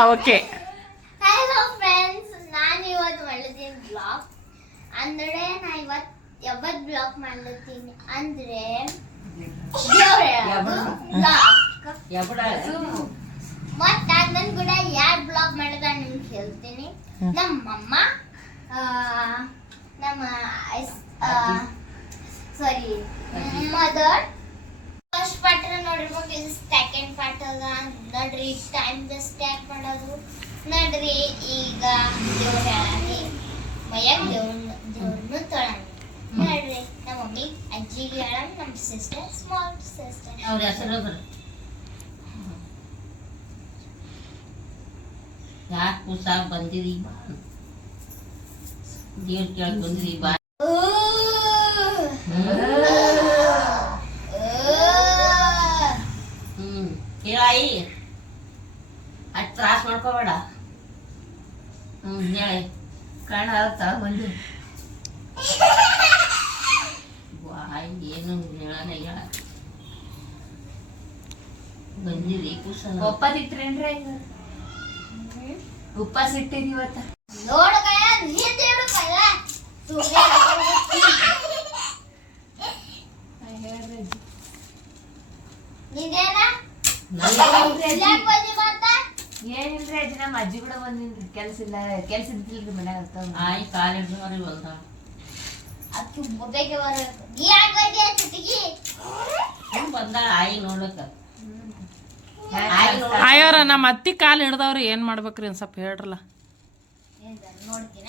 Okay. Hello friends, ನಾನು ಇವತ್ತು ಮಾಡ್ಲತ್ತೀನಿ blog. ಅಂದ್ರೆ ನಾ ಇವತ್ತು ಯಾವತ್ತು ಬ್ಲಾಗ್ ಮಾಡ್ಲತ್ತೀನಿ ಅಂದ್ರೆ ಮತ್ತೆ ನನ್ ಕೂಡ ಯಾರು ಬ್ಲಾಗ್ ಮಾಡಿದ ನಿಮ್ಗೆ ಹೇಳ್ತೀನಿ. ನಮ್ಮಮ್ಮ, ನಮ್ಮ ಸಾರಿ ಮದರ್ ಫಸ್ಟ್ ಪಾರ್ಟ್ ನೋಡಿರ್ಬೇಕು. ಇದು ಸೆಕೆಂಡ್ ಪಾರ್ಟ್ ಅದ ನೋಡ್ರಿ. ಟೈಮ್ ಸ್ಟಾರ್ಟ್ ಮಾಡೋದು ನೋಡ್ರಿ. ಈಗ ದೇವ್ರ ಹೇಳಿ ಮೈಯಾಗ ದೇವ್ರನ್ನು ತೊಳಂడి ನೋಡ್ರಿ. ನಮ್ಮ ಮಮ್ಮಿ ಅಜ್ಜಿಗೆ ಹೇಳ, ನಮ್ಮ ಸಿಸ್ಟರ್ ಸ್ಮಾಲ್ ಸಿಸ್ಟರ್ ಅವ್ರ ಹೆಸರು ಯಾಕೆ ಕೂಸ ಬಂದಿರಿ ದೇವ್ರ ಕೇಳಕ್ ಬಂದಿರಿ ಬಾ. ಹೇಳಾಯಿ ಅಷ್ಟು ತ್ರಾಸ ಮಾಡ್ಕೋಬೇಡ. ಹೇಳಿ ಕಣ್ಣ ಬಂದು ಏನು ಹೇಳಣ ಹೇಳ ಬಂದಿರಿ ಕೂಸ. ಒಪ್ಪತ್ ಇಟ್ರೇನ್ರಿ? ಉಪವಾಸ ಇಟ್ಟಿರಿ ಇವತ್ತ? ನೋಡ ನೀರ್ ದೇವ್ರು ಕಲ್ಲ ನಿಂದೇನ ಏನಿಲ್ರಿ ಅಜ್ಜಿ, ನಮ್ಮ ಅಜ್ಜಿ ಕೂಡ ಬಂದಿನ್ರಿ. ಕೆಲ್ಸ ಇದ್ದಿಲ್ರಿ ಮನ್ಯಾಗ. ಆಯ್ ಕಾಲೇಜ್ ಬಂದ ಅಕ್ಕಿ ಬೇಗ ಬರಬೇಕು. ನೀ ಯಾಕೆ ಬಂದಿ ಜೊತೆಗೆ ಬಂದ ಆಯಿ ನೋಡ್ಬೇಕ. ಆಯವ್ರ ನಮ್ಮ ಅತ್ತಿ ಕಾಲು ಹಿಡ್ದವ್ರಿ, ಏನ್ ಮಾಡ್ಬೇಕ್ರಿ ಒಂದ್ ಸ್ವಲ್ಪ ಹೇಳ್ರಲ್ಲ. ನೋಡ್ತೀನ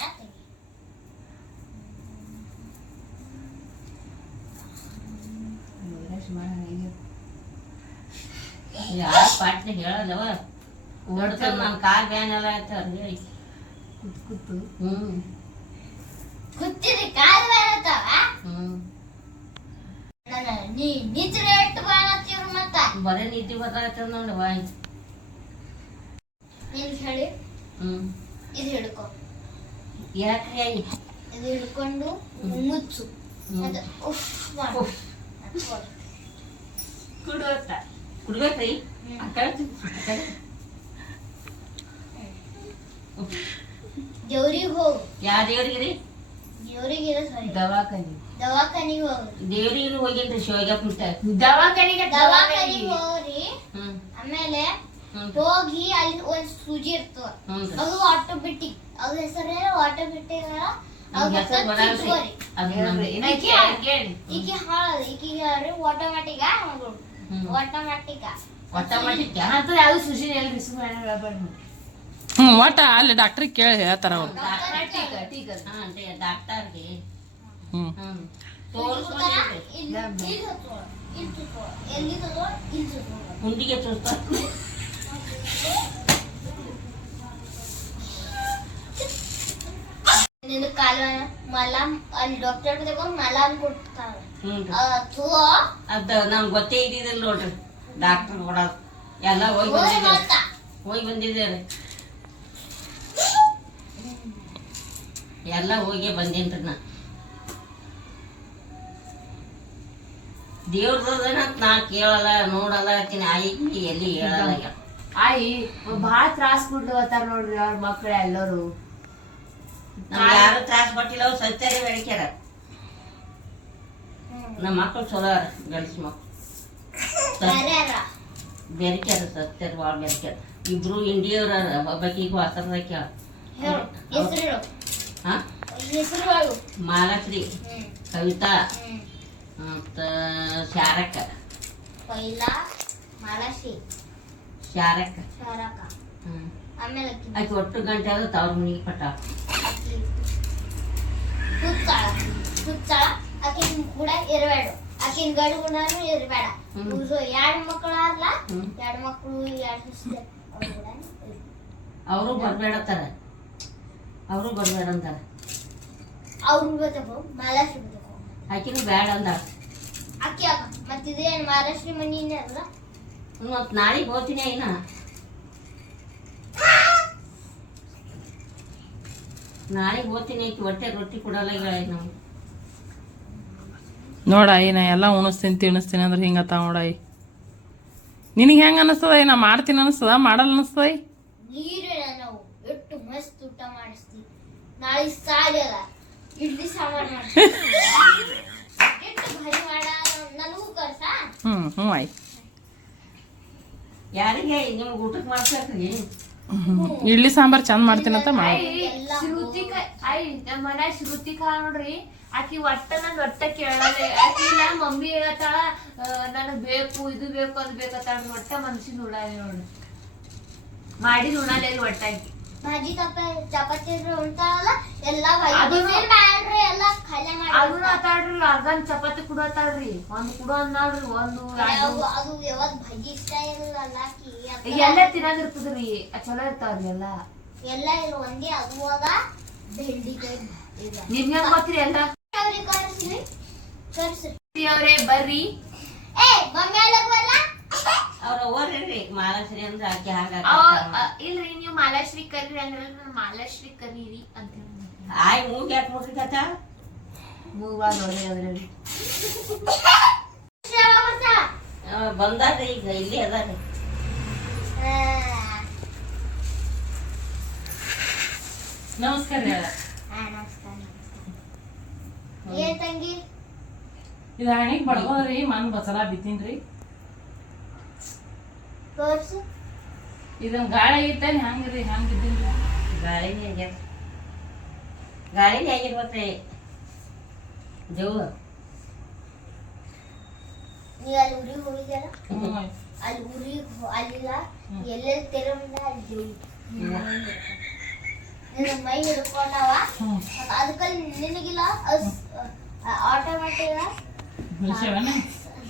ಯಾರ ಪಾಟ್ನ ಹೇಳಲ್ಲವ ನೋಡ್ತಾರ. ನನ್ ಕಾಲ್ ಬ್ಯಾನ್ ಎಲ್ಲ ಆಯ್ತಾರ ಹೇಳಿ ಕೂತು ಕುತ್ತಿರಿ ಕಾಲು ಬರತ್ತವ. ನೀ ನಿದ್ರೆ ಎಷ್ಟು ಬಾಳತ್ತೀವ್ರ ಮತ್ತ ಬರೇ ನಿದ್ದೆ ಬರ್ತದ ನೋಡಿ ಬಾಯ್. ನಿನ್ ಹೇಳಿ ಇದು ಹಿಡ್ಕೊ. ಯಾಕ್ರಿ ಆಯಿ ಇದು ಹಿಡ್ಕೊಂಡು ಮುಚ್ಚು. ಅದು ಉಫ್ ಮಾಡು. ಕುಡ್ಬೇಕ್ರಿ? ದೇವ್ರಿಗೆ ಹೋಗು. ಯಾವ ದೇವ್ರಿಗ್ರಿ? ದೇವ್ರಿಗೆ ಸಾರಿ ದವಾಖಾನಿಗೆ ಹೋಗ್ರಿ. ದೇವ್ರಿಗೆ ಹೋಗಿನ್ರಿ ಶಿವಗ ಕುಂತ ದವಾಖಾನಿಗೆ ಹೋಗ್ರಿ. ಆಮೇಲೆ ಹೋಗಿ ಅಲ್ಲಿ ಒಂದ್ ಸೂಜಿ ಇರ್ತದ, ಅದು ಆಟೋಮೆಟಿಕ್. ಅದ್ರ ಹೆಸರೇ ಆಟೋಮೆಟಿಕ್. ಈಕಿ ಹಾಳದ ಈಕಿಗೆ ಹೇಳ್ರಿ ಆಟೋಮೆಟಿಕ್ ಆಟೋಮೆಟಿಕ್. ಯಾವ್ದು ಸುಶಿ ಎಲ್ರಿ ಸುಮ್ಮನೆ ಒಟ್ಟ ಅಲ್ಲಿ ಡಾಕ್ಟ್ರಿಗೆ ಕೇಳಿ ಹೇಳ್ತಾರ ಅವ್ರು. ಡಾಕ್ಟರ್ಗೆ ಹುಂಡಿಗೆ ತೋರಿಸ್ತಾರ. ನಿನ್ನ ಕಾಲ ಮಲಾಮ್ ಅಲ್ಲಿ ಡಾಕ್ಟರ್ ತಗೊಂಡ್ ಮಲಾಮ್ ಕೊಡ್ತಾರ. ಅದ ನಮ್ಗೆ ಗೊತ್ತೇ ಇದ್ದಿದ್ದಿಲ್ಲ ನೋಡ್ರಿ. ಡಾಕ್ಟರ್ ಕೊಡೋದು ಎಲ್ಲ ಹೋಗಿ ಬಂದಿದ್ದಾರೆ. ಎಲ್ಲ ಹೋಗಿ ಬಂದೇನ್ರಿ ನಾ. ದೇವ್ರದಂತ ನಾ ಕೇಳಲ್ಲ ನೋಡಲ್ಲ. ಆಯ್ಕೆ ಎಲ್ಲಿ ಹೇಳಲ್ಲ. ಆಯಿ ಬಾಳ ತ್ರಾಸ್ ಕೊಡ್ಲತ್ತಾರ ನೋಡ್ರಿ ಅವ್ರ ಮಕ್ಳ ಎಲ್ಲರೂ. ನಮ್ಗೆ ಯಾರು ತ್ರಾಸ ಪಟ್ಟಿಲ್ಲ. ಅವ್ರು ಸತ್ಯಾರೆ ಬೆಳಿಕ್ಯಾರ. ನಮ್ಮ ಮಕ್ಕಳು ಚಲೋ ಗಂಡಸ ಮಕ್ಕಳು ಬೆರಿಕ್ಯಾರ. ಸತ್ಯಾರ ಭಾಳ ಬೆರಿಕ್ಯಾರ. ಇಬ್ರು ಇಂಡಿಯವ್ರ. ಒಬ್ಬಾಕಿಗೂ ಹಸರದಾಕ್ಯ. ಮಾಲಾಶ್ರೀ, ಕವಿತಾ ಮತ್ತ ಶಾರಕ್ಕ. ಶಾರಕ್ಕ ಆಕಿ ಒಟ್ಟು ಗಂಟೆ ಆದ ತವ್ರ ಮನಿಗೆ ಪಟ್ಟ. ಆಕಿನ್ ಕೂಡ ಇರಬೇಡ. ಆಕಿನ ಗಂಡು ಕೂಡ ಇರಬೇಡ. ಎರಡು ಮಕ್ಕಳು ಅಲ್ಲ, ಎರಡು ಮಕ್ಕಳು ಎರಡು ಸಿಸ್ಟರ್ ಅವರು ಬರ್ಬೇಡತ್ತಾರ. ಅವರು ಬರ್ಬೇಡ ಅಂತಾರ. ಅವ್ರು ಬರ್ತಕೋ ಮಹಾಲಕ್ಷ್ಮಿ ಬರ್ತಕೋ. ಆಕಿನೂ ಬ್ಯಾಡ ಅಂದಾಳ. ಅಕ್ಕಿ ಅಕ್ಕ ಮತ್ತಿದೇನು ಮಹಾಲಕ್ಷ್ಮಿ ಮನಿನೇ ಅಲ್ಲ. ಮತ್ ನಾಳೆಗೆ ಹೋಗ್ತೀನಿ. ಇನ್ನ ನಾಳೆಗೆ ಹೋಗ್ತೀನಿ. ಆಕಿ ಹೊಟ್ಟೆ ರೊಟ್ಟಿ ಕೊಡಲ್ಲ ಈಗ ನಾವು. ನೋಡಾಯಿ ನಾ ಎಲ್ಲ ಉಣಿಸ್ತೀನಿ ತಿಣಿಸ್ತೀನಿ ಅಂದ್ರೆ ಹಿಂಗತ್ತ ನೋಡಾಯಿ. ನಿನಗೆ ಹೆಂಗೆ ಅನಿಸ್ತದ? ನಾ ಮಾಡ್ತೀನಿ ಅನಿಸ್ತದ ಮಾಡಲ್ಲ ಅನಿಸ್ತದ? ನೀರಿನ ನಾವು ಎಷ್ಟು ಮಸ್ತ್ ಊಟ ಮಾಡಿಸ್ತೀವಿ. ನಾಳೆ ಸಾಯಲ್ಲ ಇಡ್ಲಿ ಸಾಂಬಾರ್ ಮಾಡ್ತೀವಿ. ಎಷ್ಟು ಭಾರಿ ಮಾಡ ನನಗೂ ಕರ್ಸ. ಹ್ಞೂ ಆಯ್ತು. ಯಾರಿಗೆ ನಿಮ್ಗೆ ಊಟಕ್ಕೆ ಮಾಡ್ಸ್ಬೇಕ್ರಿ? ಇಡ್ಲಿ ಸಾಂಬಾರ್ ಚಂದ ಮಾಡ್ತೀನಂತ ಮಾಡಿ. ಶ್ರುತಿಕ ನಮ್ಮ ಮನ್ಯಾಗ ಶ್ರುತಿಕಾ ನೋಡ್ರಿ, ಆಕಿ ಒಟ್ಟ ನನ್ ಒಟ್ಟ ಕೇಳದೆ. ಆಕಿ ಇಲ್ಲ ಮಮ್ಮಿ ಹೇಳ್ತಾಳ ನನಗ್ ಬೇಕು ಇದು ಬೇಕು ಅದು ಬೇಕತ್ತಾಳ. ಒಟ್ಟ ಮನ್ಸಿನ ಉಳಾಲೆ ನೋಡ್ರಿ, ಮಾಡಿದ್ ಉಣಾಲೆ ಒಟ್ಟಾಗಿ. ಭಾಜಿ ಚಪಾತಿ ಉಣ್ತಾರಲ್ಲ ಎಲ್ಲ ಬ್ಯಾಡ್ರಿ ಎಲ್ಲ ಖಾಲಿ ಮಾಡಿ ಅದನ್ನ ಆತಾಡ್ರಿ. ಅರ್ಧನ್ ಚಪಾತಿ ಕುಡತಾಳ್ರಿ, ಒಂದ್ ಕುಡು ಅಂದಾಳ್ರಿ. ಒಂದು ಅದು ಯಾವತ್ ಭಾಜಿ ಇಷ್ಟ ಇರಲ್ಲ ಎಲ್ಲ ತಿನ್ನಾಗಿರ್ತದ್ರಿ, ಚಲೋ ಇರ್ತಾವ್ರಿ ಎಲ್ಲ. ಎಲ್ಲ ಇಲ್ಲ ಒಂದೇ ಅದು ಅದ ಬೆಂಡಿಕಾಯಿ ನಿಮ್ಗೆ ಗೊತ್ತ್ರಿ ಎಲ್ಲ. ಕರ್ಸ್ರಿ ಅವ್ರೆ ಬರ್ರಿ. ಏ ಮಮ್ಮಿ ಅಲ್ಲವಲ್ಲ ಅವ್ರ ಓರ್ರಿ ಮಹಾರಾಷ್ಟ್ರಿ ಅಂದ್ರೆ ಆಕೆ ಇಲ್ರಿ ನೀವು ಮಾಲಾಶ್ರೀ ಕರೀರಿ ಅಂದ್ರೆ ನಾನು ಮಾಲಾಶ್ರೀ ಕರೀರಿ ಅಂತ ಹೇಳಿ. ಆಯ್ ಮೂಗ್ ಯಾಕೆ ಮುಟ್ರಿಕತ್ತ? ಮೂವಾ ನೋಡ್ರಿ ಅದ್ರಲ್ಲಿ ಬಂದಾರ್ರಿ, ಈಗ ಇಲ್ಲಿ ಅದಾರಿ. ನಮಸ್ಕಾರ ಹೇಳ. ನಮಸ್ಕಾರ. ಏನ್ ತಂಗಿ ಇದು ಹಣಿಗೆ ಬಡ್ಬೋದ್ರಿ, ಮನ್ ಬಸಲ ಬಿತ್ತೀನ್ರಿ. ತೋರ್ಸು. ಇದನ್ ಗಾಳಿ ಇತ್ತೇನೆ ಹಂಗ್ರಿ ಹಂಗ ಬಿದ್ದೀನ್ರಿ. ಗಾಳಿನೇ ಆಗ್ಯಾರ, ಗಾಳಿನೇ ಆಗಿರ್ಬೇಕ್ರಿ ದೇವ್. ನೀ ಅಲ್ಲಿ ಊರಿಗೆ ಹೋಗಿದ್ಯಲ್ಲ, ಅಲ್ಲಿ ಊರಿಗೆ ಅಲ್ಲಿಲ್ಲ ಎಲ್ಲೆಲ್ಲಿ ತೆರವಿಲ್ಲ ಅಲ್ಲಿ ದೇವಿ ನಿನ್ನ ಮೈ ಹಿಡ್ಕೊಂಡವ. ಅದಕ್ಕಲ್ಲಿ ನಿನಗಿಲ್ಲ ಆಟೋಮೆಟಿಕ್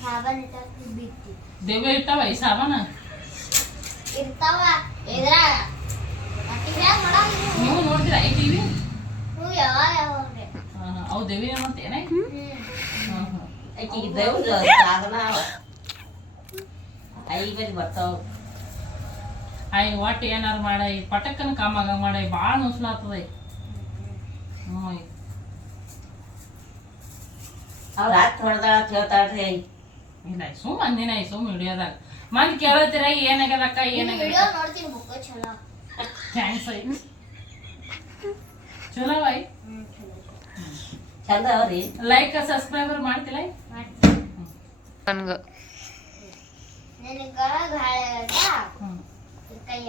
ಸಾಬನ್ ಇಟ್ಟಾಕಿ ಬಿತ್ತಿ ದೇವ ಇರ್ತಾವ ಈ ಸಾಬಾನ ಇರ್ತಾವ. ಇದ್ರಾಗ ಟಿವ್ಯಾಗ ನೋಡಂಗಿಲ್ಲ. ನೀವು ನೋಡ್ತೀರಾ ಈ ಟಿವಿ? ನೀವು ಯಾವಾಗ ಅವು ದೇವಿನ ನೋಡ್ತೇನೆ. ಆಕಿಗೆ ದೇವ್ ಸಾಧನ ಐ ಬರಿ ಬರ್ತಾವ. ಆಯ್ ಒಟ್ಟು ಏನಾರು ಮಾಡ ಈ ಪಟಕ್ಕನ ಕಾಮಾಗ ಮಾಡ ಭಾಳ ನುಸ್ಲಾತದ. ಹ್ಞೂ ಅವ್ರ ಹತ್ತು ಹೊಡೆದ ಹೇಳ್ತಾಳ್ರಿ. ಇಲ್ಲ ಸುಮ್ ಅಂದಿನ ಸುಮ್ ಹಿಡಿಯೋದಾಗ ಮಂದಿ ಕೇಳತ್ತೀರ ಏನಾಗ್ಯದಕ್ಕ ಏನಾಗ್ಯದ. ವಿಡಿಯೋ ನೋಡ್ತೀನಿ ಬುಕ್ಕ ಚಲೋ. ಥ್ಯಾಂಕ್ಸ್ ಐ ಚಲೋ ಐ. ಚಂದ ಅವ್ರಿ. ಲೈಕ್ ಸಬ್ಸ್ಕ್ರೈಬರ್ ಮಾಡ್ತಿಲ್ಲ ನನ್ಗ ನಿನಗ ಗಾಳಿ ಕೈ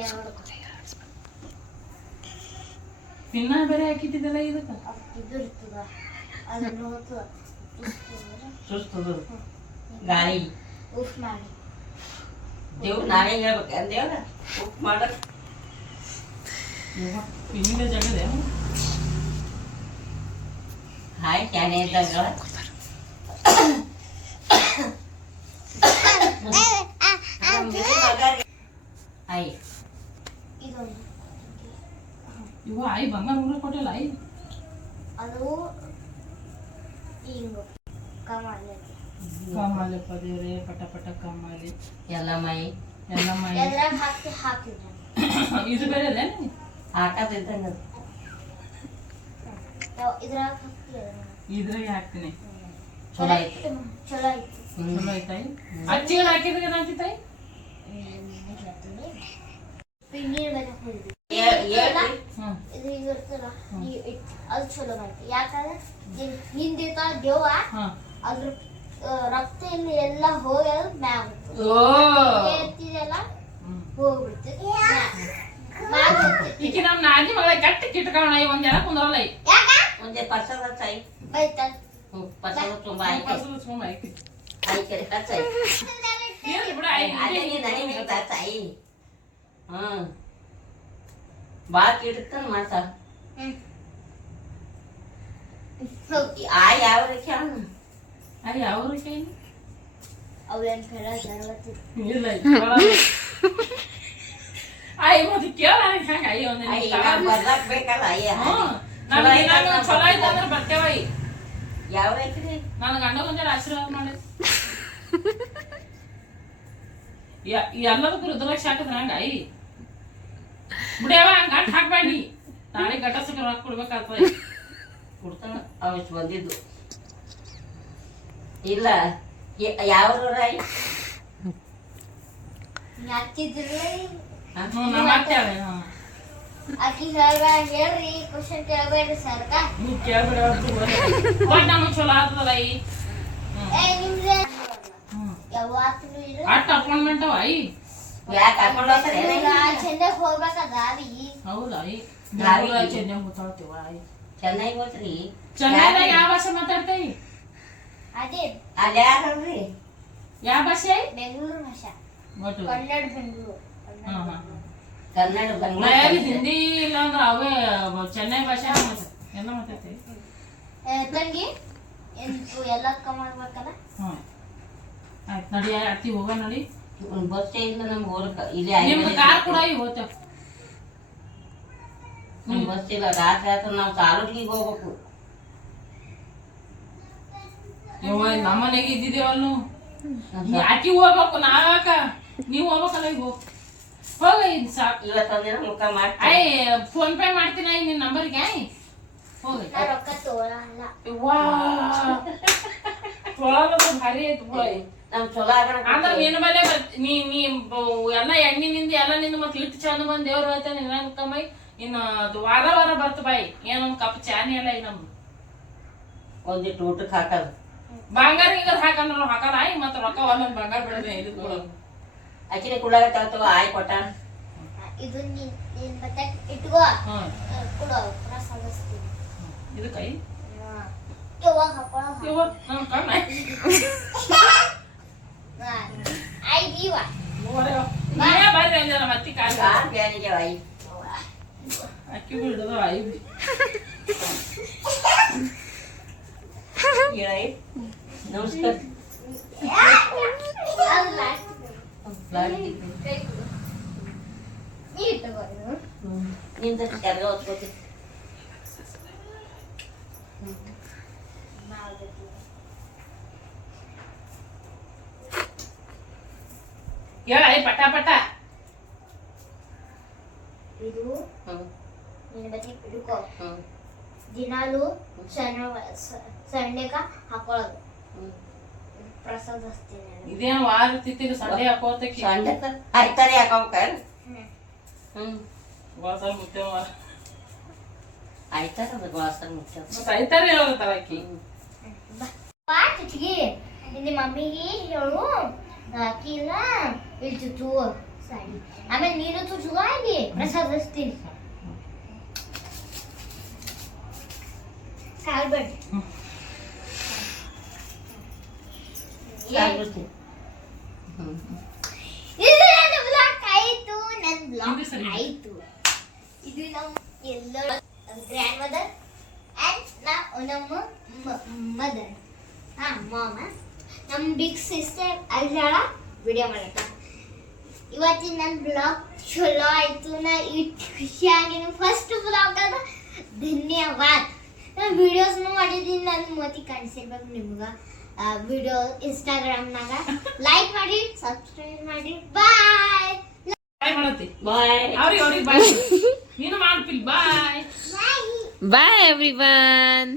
ಪಿನ್ನ ಬೇರೆ ಹಾಕಿಟ್ಟಿದ್ದಲ್ಲ ಇದಕ್ಕ. ಇದು ಇರ್ತದ ಅದನ್ನ ಹೋಗ್ತದ ಸುಸ್ತದ ಗಾಳಿ ಉಫ್ ಮಾಡಿ ದೇವ್ ನಾಳೆ ಹೇಳ್ಬೇಕ ದೇವ್ರ ಉಪ್ಪು ಮಾಡ ಪಿನ್ನಿನ ಜಗದೆ ಹಾಯ್ ಕ್ಯಾನೆ ಇದ್ದಾಗ ಆಯ್ ಇದೊಂದು ಇವ ಆಯ್ ಬಂಗಾರ ಊರ ಕೊಟ್ಟಿಲ್ಲ ಆಯ್. ಅದು ಹಿಂಗ ಕಮಾಲಿ ಕಾಮಾಲೆಪ್ಪ ದೇವ್ರೆ ಪಟ ಪಟ ಕಾಮಾಲಿ ಎಲ್ಲ ಮೈ ಎಲ್ಲ ಮಾಡಿ ಎದ್ರಾಗ ಹಾಕಿದ್ರೆ ಇದು ಬೇರೆ ಅದೇನು ಹಾಕತಿದ್ದಂಗ ಇದ್ರಾಗ ಹಾಕ್ತೀವಿ. ಇದ್ರಾಗ ಹಾಕ್ತೀನಿ. ಚಲೋ ಆಯ್ತು. ಚಲೋ ಆಯ್ತು. ಚಲೋ ಐತಾಯಿ. ಅಚ್ಚಿಗೆ ಹಾಕಿದ್ರೆ ಏನಾಗ್ತಿತ್ತಾಯಿ? ಪಿನ್ನೀರ್ ಮೇಲೆ ಹೋಯ್ದು ಇದು ಹಿಂಗ ಇರ್ತಲ್ಲ ಅದು ಚಲೋ ಆಯ್ತು. ಯಾಕಂದ್ರೆ ಹಿಂದಿತ್ತ ದೇವ ಅದ್ರ ರಕ್ತ ಇಲ್ಲಿ ಎಲ್ಲ ಹೋಗಿ ಅದು ಮ್ಯಾಗ ಎತ್ತಿದೆಲ್ಲ ಹೋಗ್ಬಿಡ್ತದೆ. ಈಗ ನಮ್ ನಾದಿ ಮಗಳ ಕಟ್ಟಿ ಕಿಟ್ಕೋಣ ಒಂದ್ ಜನ ಕುಂದ್ರಲ್ಲ ಒಂದೇ ಪರ್ಸದ ಸಾಯಿ ಬೈತಾರ ಪರ್ಸದ ತುಂಬಾ ಆಯ್ಕೆ ಆಯ್ಕೆ ಕಚ್ಚಾಯಿ ಅದೇ ನೀ ನನಗೆ ನಿಂತ ಸಾಯಿ. ಬಾ ಕಿಡ್ತಾನ ಮಾಡ್ತಾಳ ಆ ಯಾವ ರೀತಿ ಅದು ಯಾವ ಕೈ ಅವ್ರೇನ್ ಫೆರ ಜರವತ್ತಿ ಇಲ್ಲ ಆಯ್ ಮತ್ತೆ ಕೇಳ ಹಂಗ ಅಯ್ಯೋ ಬರ್ಲಾಕ್ ಬೇಕಲ್ಲ ಅಯ್ಯ ಚಲೋ ಆಯ್ತು ಅಂದ್ರೆ ಬರ್ತೇವ ಯಾವ ರೈತ್ರಿ ನನ್ನ ಗಂಡ ಒಂದ್ ಆಶೀರ್ವಾದ ಮಾಡಿ ಎಲ್ಲದಕ್ಕೂ ರುದ್ರಾಕ್ಷಿ ಹಾಕಿದ್ರ ಹಂಗ ಅಯ್ಯ ಬಿಡ್ಯಾವ ಹಂಗ ಗಂಟ್ ಹಾಕ್ಬೇಡಿ ನಾಳೆ ಗಟಸಕ್ಕೆ ರೊಕ್ಕ ಕೊಡ್ಬೇಕಾಗ್ತದೆ. ಕೊಡ್ತಾನ ಅವಷ್ಟು ಬಂದಿದ್ದು ಇಲ್ಲ ಯಾವ ರಾಯಿ ಹಾಕಿದ್ರೆ ನಮ್ಮ ಅತ್ತೆ ಆಕಿ ಹೇಳ್ರಿ ಕ್ವಶನ್ ಕೇಳಬೇಡ್ರಿ ಸರ್ಕ ನೀವ್ ಕೇಳ್ಬೇಡ ಬಟ್ ನಮಗ್ ಚಲೋ ಆಗ್ತದಲ್ಲ ಐ ನಿಮ್ಗೆ ಯಾವತ್ತೂ ಇರು ಅಟ್ ಅಪಾಯಿಂಟ್ಮೆಂಟ್ ಅವ ಐ ಯಾಕೆ ಹಾಕೊಂಡು ಹೋಗ್ತಾರೆ ಚೆನ್ನೈಗೆ ಹೋಗ್ಬೇಕಾದಾರಿ ಹೌದಾ ಐ ಚೆನ್ನೈ ಗೊತ್ತಾಗ್ತೀವ ಐ ಚೆನ್ನೈ ಹೋಗ್ರಿ ಚೆನ್ನೈದಾಗ ಯಾವ ಭಾಷೆ ಮಾತಾಡ್ತೇವಿ ಅದೇ ಅಲ್ಲಿ ಯಾರಲ್ರಿ ಯಾವ ಭಾಷೆ ಐ ಬೆಂಗಳೂರು ಭಾಷಾ ಗೊತ್ತು ಕನ್ನಡ ಬೆಂಗಳೂರು ಹಾ ಹಾ ಕನ್ನಡ ನಾ ಬೆಂಗಳೂರು ಹಿಂದಿ ಇಲ್ಲ ಅಂದ್ರೆ ಅವೇ ಚೆನ್ನೈ ಭಾಷೆ ಎಲ್ಲ ಮಾತಾಡ್ತೇವಿ ತಂಗಿ ಎಲ್ಲ ಮಾಡ್ಬೇಕಲ್ಲ ಹಾ ಆಯ್ತು ನಡಿ ಅತ್ತಿ ಹೋಗ ನಡಿ ಬಸ್ ಇಲ್ಲ ನಮ್ಗೆ ಹೋಗಕ್ಕ ಇಲ್ಲಿ ನಿಮ್ದು ಕಾರ್ ಕೂಡ ಈಗ ಹೋಗ್ತೇವ ಬಸ್ ಇಲ್ಲ ರಾತ್ರಿ ಆತ್ರ ನಾವು ತಾಲೂಕಿಗೆ ಹೋಗ್ಬೇಕು ನಮ್ಮ ಮನೆಗೆ ಇದ್ದಿದ್ದೇವಲ್ಲ ಯಾಕೆ ಹೋಗ್ಬೇಕು ನಾವ್ಯಾಕ ನೀವ್ ಹೋಗ್ಬೇಕಲ್ಲ ಈಗ ಹೋಗ ಇದು ಸಾಕು ಇವತ್ತೊಂದಿನ ಮುಖ ಮಾಡ್ತೀನಿ ಐ ಫೋನ್ ಪೇ ಮಾಡ್ತೀನಿ ಐ ನಿನ್ ನಂಬರ್ಗೆ ಹೋಗ ನಾ ರೊಕ್ಕ ತೋರಲ್ಲ ವಾ ತೊಳೋದು ಭಾರಿ ಐತಿ ಬಿಡ ನಮ್ ಚಲೋ ಆಗೋಣ ಅಂದ್ರ ನಿನ್ನ ಮೇಲೆ ನೀ ಎಲ್ಲ ಎಣ್ಣಿನಿಂದ ಎಲ್ಲ ನಿಂದ ಮತ್ತೆ ಇಟ್ಟು ಚಂದ ಬಂದ್ ದೇವ್ರ ಹೇಳ್ತ ನಿನ್ನ ಕಮ್ಮೈ ಇನ್ನು ಅದು ವಾರ ವಾರ ಬರ್ತ ಬಾಯಿ ಏನೊಂದ್ ಕಪ್ ಚಾನಿ ಎಲ್ಲ ಐ ನಮ್ದು ಒಂದಿಟ್ಟು ಊಟಕ್ಕೆ ಹಾಕದು ಬಂಗಾರ ಈಗ ಹಾಕಂದ್ರ ಹಾಕಲ್ಲ ಆಯ್ ಮತ್ತ ರೊಕ್ಕ ಒಂದೊಂದ್ ಬಂಗಾರ ಬೆಳೆದ ಇದು ಕೊಡೋದು ಅಕ್ಕಿನ ಕುಳ್ಳಾಗ ತಗೋತವ ಆಯ್ ಕೊಟ್ಟ ಇದು ನೀನ್ ಬತ್ತೆ ಇಟ್ಕೋ ಹ್ಮ್ ಕೊಡು ಪ್ರಸಾದಿಸ್ತೀನಿ ಇದು ಕೈ ಯಾವಾಗ ಹಾಕೊಳ್ಳೋ ಇವ ನಮ್ ಕಣ್ಣ ಐದೀವ ನೀವೇ ಬರ್ರಿ ಅಂಜಲ್ಲ ಮತ್ತಿ ಕಾಲ ಕಾಲ್ ಬ್ಯಾನಿಗೆ ಆಯ್ ಅಕ್ಕಿ ಬಿಡದ ಆಯ್ ಹೇಳಾಯ್ ನಮಸ್ಕಾರ ಅದು ಲಾಸ್ಟ್ ಪ್ಲಾಸ್ಟಿಕ್ ನೀರು ತಗೋರು ನಿಂದ ಕೆಳಗೆ ಹೊತ್ಕೋತಿ ಹೇಳ ಪಟ ಪಟ ಇದು ಹ್ಮ್ ನಿನ್ನ ಬತ್ತೆ ಇಟ್ಕೋ ಹ್ಮ್ ದಿನಾಲು ಸಂಡೆಗ ಹಾಕೊಳ್ಳೋದು ಹ್ಮ್ ಪ್ರಸಾದಿಸ್ತೀನಿ ಇದೇನು ವಾರ ತಿತ್ತಿಗೆ ಸಂಡೆ ಹಾಕೋತಕ್ಕೆ ಸಂಡೆ ಆಯ್ತಾರೆ ಯಾಕವ್ಕ ಹ್ಮ್ ವಾಸಲ್ ಮುತ್ತೆ ಆಯ್ತಾರ ಅದು ವಾಸನ ಮುಖ್ಯ ಮತ್ತೆ ಐತಾರ ಹೇಳೋತಾರ ಆಕಿ ಬಾ ಚುಚ್ಚಿಗೆ ನಿನ್ನ ಮಮ್ಮಿಗೆ ಹೇಳು ಅಕ್ಕಿಲ್ಲ ಇಲ್ಲಿ ಚುಚ್ಚು ಸಾರಿ ಆಮೇಲೆ ನೀರು ಚುಚ್ಚುವ ಇಲ್ಲಿ ಪ್ರಸಾದಿಸ್ತೀನಿ ಸಾಲ್ಬೇಡಿ ಇದು ನನ್ನ ಬ್ಲಾಗ್ ಆಯ್ತು ನನ್ನ ಬ್ಲಾಗ್ ಇದು ಸರಿ. ಆಯ್ತು ಇದು ನಮ್ಮ ಎಲ್ಲ ಗ್ರ್ಯಾಂಡ್ ಮದರ್ ಅಂಡ್ ನಮ್ಮ ಮದರ್ ಮಾಮ ನಮ್ಮ ಬಿಗ್ ಸಿಸ್ಟರ್ ಅಲ್ಲಾಳ ವಿಡಿಯೋ ಮಾಡಕ್ಕ ಇವತ್ತಿನ ನನ್ನ ಬ್ಲಾಗ್ ಚಲೋ ಆಯ್ತು ನಾ ಇಟ್ಟು ಖುಷಿಯಾಗಿ ಫಸ್ಟ್ ಬ್ಲಾಗ್ ಅದ ಧನ್ಯವಾದ ನಾ ವಿಡಿಯೋಸ್ನು ಮಾಡಿದ್ದೀನಿ ನನ್ನ ಮೋತಿ ಕಾಣಿಸಿರ್ಬೇಕು ನಿಮ್ಗೆ ವಿಡಿಯೋ ಇನ್ಸ್ಟಾಗ್ರಾಮ್ನಾಗ ಲೈಕ್ ಮಾಡಿ ಸಬ್ಸ್ಕ್ರೈಬ್ ಮಾಡಿ ಬಾಯ್ ಬಾಯ್ ಮಾಡತ್ತಿ ಬಾಯ್ ಅವ್ರಿಗೆ ಬಾಯ್ ನೀನು ಮಾಡ್ತಿಲ್ ಬಾಯ್ ಬಾಯ್ Bye everyone.